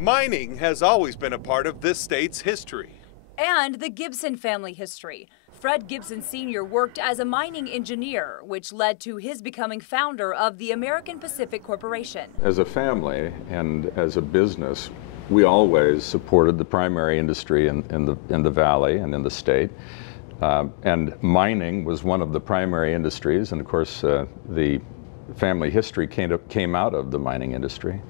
Mining has always been a part of this state's history. And the Gibson family history. Fred Gibson Sr. worked as a mining engineer, which led to his becoming founder of the American Pacific Corporation. As a family and as a business, we always supported the primary industry in the valley and in the state. And mining was one of the primary industries, and of course the family history came out of the mining industry.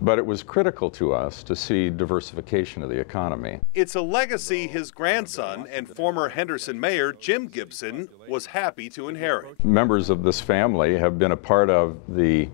But it was critical to us to see diversification of the economy. It's a legacy his grandson and former Henderson mayor Jim Gibson was happy to inherit. Members of this family have been a part of the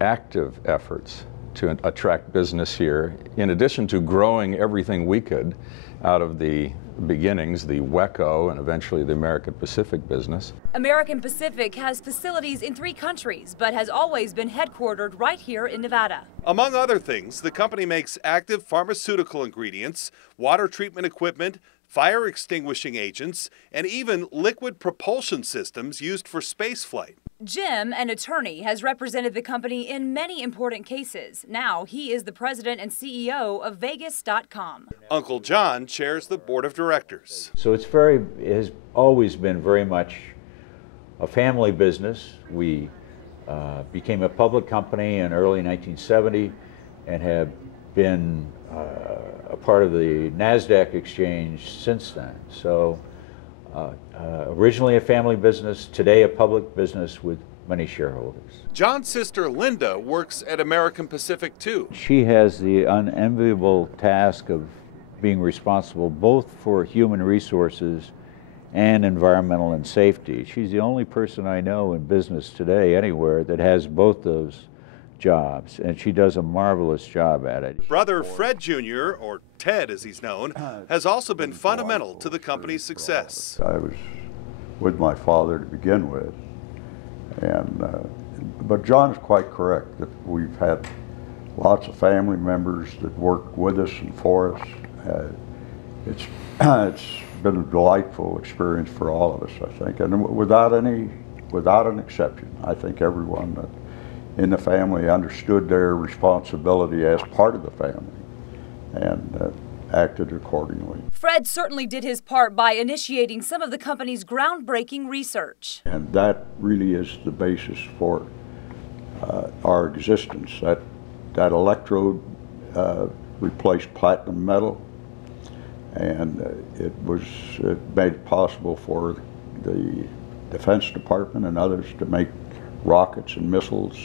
active efforts to attract business here, in addition to growing everything we could out of the beginnings, the WECO and eventually the American Pacific business. American Pacific has facilities in 3 countries, but has always been headquartered right here in Nevada. Among other things, the company makes active pharmaceutical ingredients, water treatment equipment, fire extinguishing agents, and even liquid propulsion systems used for spaceflight. Jim, an attorney, has represented the company in many important cases. Now he is the president and CEO of Vegas.com. Uncle John chairs the board of directors. So it has always been very much a family business. We became a public company in early 1970 and have been a part of the NASDAQ exchange since then. So originally a family business, today a public business with many shareholders. John's sister Linda works at American Pacific too. She has the unenviable task of being responsible both for human resources and environmental and safety. She's the only person I know in business today anywhere that has both those jobs, and she does a marvelous job at it. Brother Fred Jr., or Ted as he's known, has also been fundamental to the company's success. I was with my father to begin with, and but John's quite correct that we've had lots of family members that work with us and for us. It's been a delightful experience for all of us, I think, and without an exception. I think everyone that in the family understood their responsibility as part of the family and acted accordingly. Fred certainly did his part by initiating some of the company's groundbreaking research. And that really is the basis for our existence. That electrode replaced platinum metal, and it made it possible for the Defense Department and others to make rockets and missiles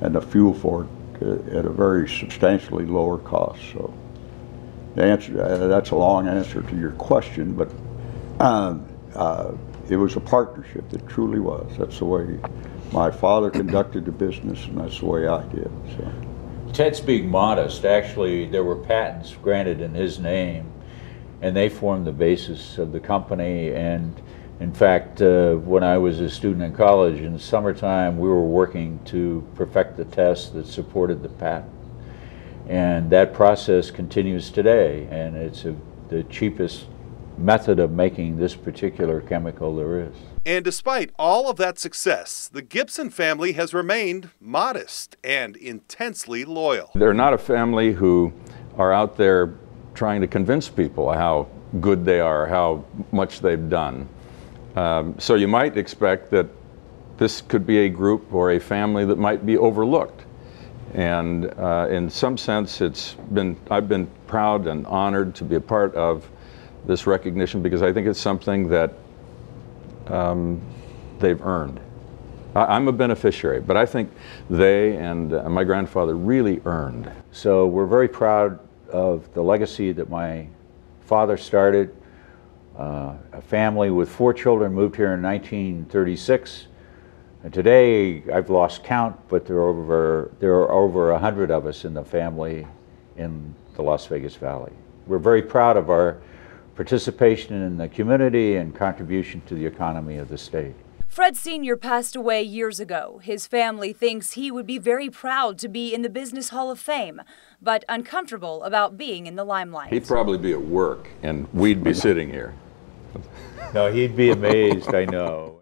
and the fuel for it at a very substantially lower cost. So the answer, that's a long answer to your question, but it was a partnership. That truly was. That's the way my father conducted the business, and that's the way I did. So. Ted's being modest. Actually, there were patents granted in his name, and they formed the basis of the company. And in fact, when I was a student in college in the summertime, we were working to perfect the test that supported the patent. And that process continues today, and it's the cheapest method of making this particular chemical there is. And despite all of that success, the Gibson family has remained modest and intensely loyal. They're not a family who are out there trying to convince people how good they are, how much they've done. So you might expect that this could be a group or a family that might be overlooked. And in some sense, I've been proud and honored to be a part of this recognition, because I think it's something that they've earned. I'm a beneficiary, but I think they and my grandfather really earned. So we're very proud of the legacy that my father started. A family with 4 children moved here in 1936. And today, I've lost count, but there are over 100 of us in the family in the Las Vegas Valley. We're very proud of our participation in the community and contribution to the economy of the state. Fred Sr. passed away years ago. His family thinks he would be very proud to be in the Business Hall of Fame, but uncomfortable about being in the limelight. He'd probably be at work, and we'd be sitting here. No, he'd be amazed, I know.